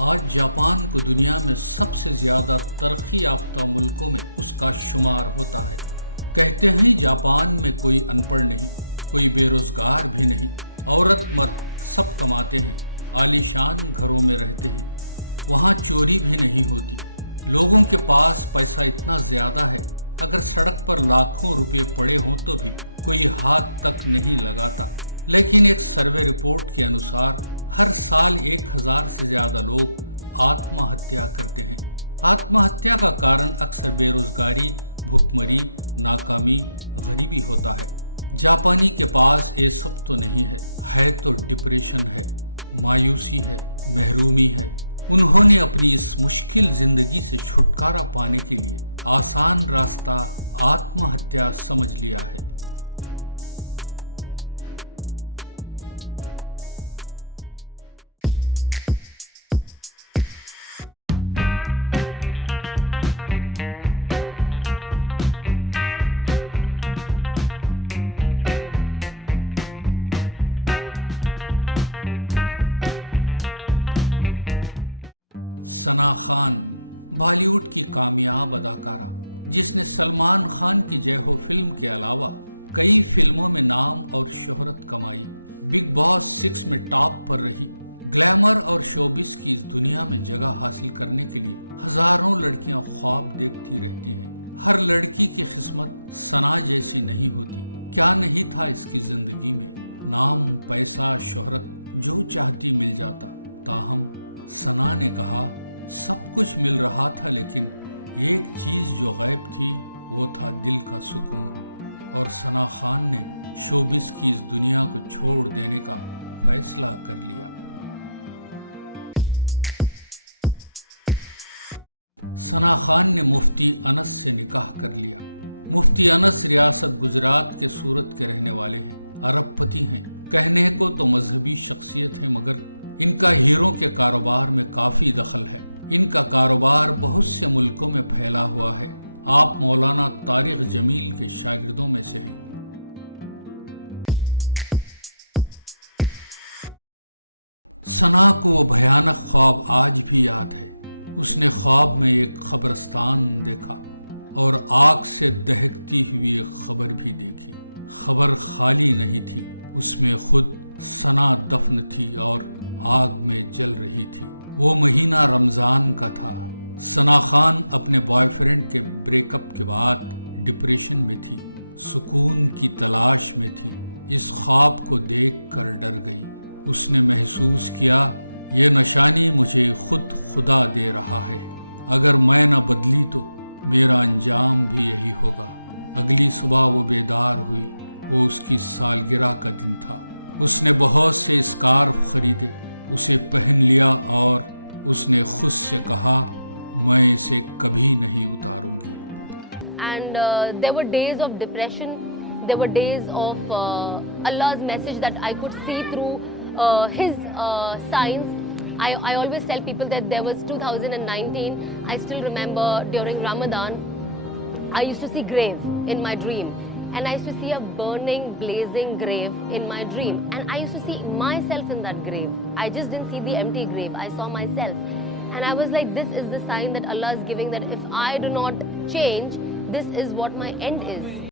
آج جاپان کو دنیا میں سب سے زیادہ ترقی یافتہ ملکوں میں اس کا شمار ہوتا ہے۔ کہتے ہیں جاپان میں کوئی ان پڑھ نہیں، کوئی بے روزگار بھی نہیں، عورت مرد سب کماتے ہیں، عالیشان گھروں میں رہتے ہیں، وہاں چوری بھی نہیں ہوتی، لوگوں کے پاس پیسہ اتنا زیادہ ہے، اگر سڑک پر لاکھوں روپے پڑے ہوں تو بھی کوئی ہاتھ تک نہیں لگاتا۔ لیکن ایک سروے رپورٹ کے انوسار ہر سال 1000 سے زیادہ لوگ آتم ہتیا کرتے ہیں۔ آتم ہتیا کا کارن اکثر بے روزگاری، بھوک مری، ناکامی، غریبی ہوتا ہے۔ جاپانی کے پاس یہ سب تو نہیں ہے تو ڈپریشن ہے، مایوسی ہے، محرومی ہے۔ انہوں نے اپنی اس مشکل زندگی سے چھٹکارا پانے کے لیے آسان راستہ آتم ہتیا سمجھ لیا ہے۔ ثنا خان بالی ووڈ کی کامیاب اداکارہ، جس نے سلمان خان کی جے ہو فلم کے علاوہ کئی فلموں میں نام اور شہرت کمائی، بگ باس 6 میں ٹاپ پر رہی۔ گلیمر اور شوبز کی اس دنیا میں جگہ حاصل کرنے کے لیے ہزاروں لڑکیاں خواب دیکھتی رہتی ہیں۔ ہر لڑکی کی قسمت ثنا جیسی نہیں ہوتی۔ کیا نہیں تھا اس کی زندگی میں؟ نام، پیسہ، شہرت، جو چاہتی مل جاتا۔ تاہم ثنا نے کہا سب کچھ مل رہا تھا، لیکن ایک چیز جو غائب تھی وہ تھا دل کا سکون، اور ثنا خان نے شوبز کی اس دنیا کو چھوڑ دینے کا فیصلہ کر لیا۔ ثنا خان نے مفتی انس سے نکاح کر لیا۔ مفتی انس ریاست گجرات کے سورت کے رہنے والے ہیں، ارب پتی ہیں۔ کہنے کو تو مذہبی شخصیت ہے، مگر ان کا ہیروں کے کاروبار میں کافی دخل ہے۔ ان کا کاروبار بہت سے ملکوں میں پھیلا ہوا ہے۔ آپ مولانا طارق جمیل کے شاگردوں میں سے ہیں۔ ثنا کو وہ بھیانک خواب آج بھی یاد ہے۔ اس نے خواب میں ایک قبرستان دیکھا اور آگ سے دہکتی ہوئی ایک قبر بھی دیکھی۔ قبر خالی نہیں تھی، اس میں خود ثنا دفن تھی اور آگ میں جل رہی تھی۔ وہ مہینہ رمضان کا تھا۔ ثنا خان اپنے بوائے فرینڈ کے بریک اپ کے بعد ڈپریشن میں تھی، سکون کی تلاش میں تھی۔ اس خواب کو دیکھ کر ڈر گئی۔ اس نے محسوس کیا یہ نشانی مجھے خود خدا دے رہا ہے، اگر میں نہ بدلی تو میرا انجام بھی یہی ہوگا۔ اگلی صبح وہ بیدار ہوئی۔ وہ اس کی سالگرہ کا دن تھا۔ اس نے بہت سے اسکارف خریدے، اسے پہن لیا اور اس نے خود سے کہا میں اسے کبھی نہیں اتاروں گی۔ And there were days of depression, there were days of Allah's message that I could see through His signs. I always tell people that there was 2019, I still remember during Ramadan, I used to see grave in my dream. And I used to see a burning, blazing grave in my dream. And I used to see myself in that grave. I just didn't see the empty grave. I saw myself. And I was like, this is the sign that Allah is giving, that if I do not change, this is what my end is.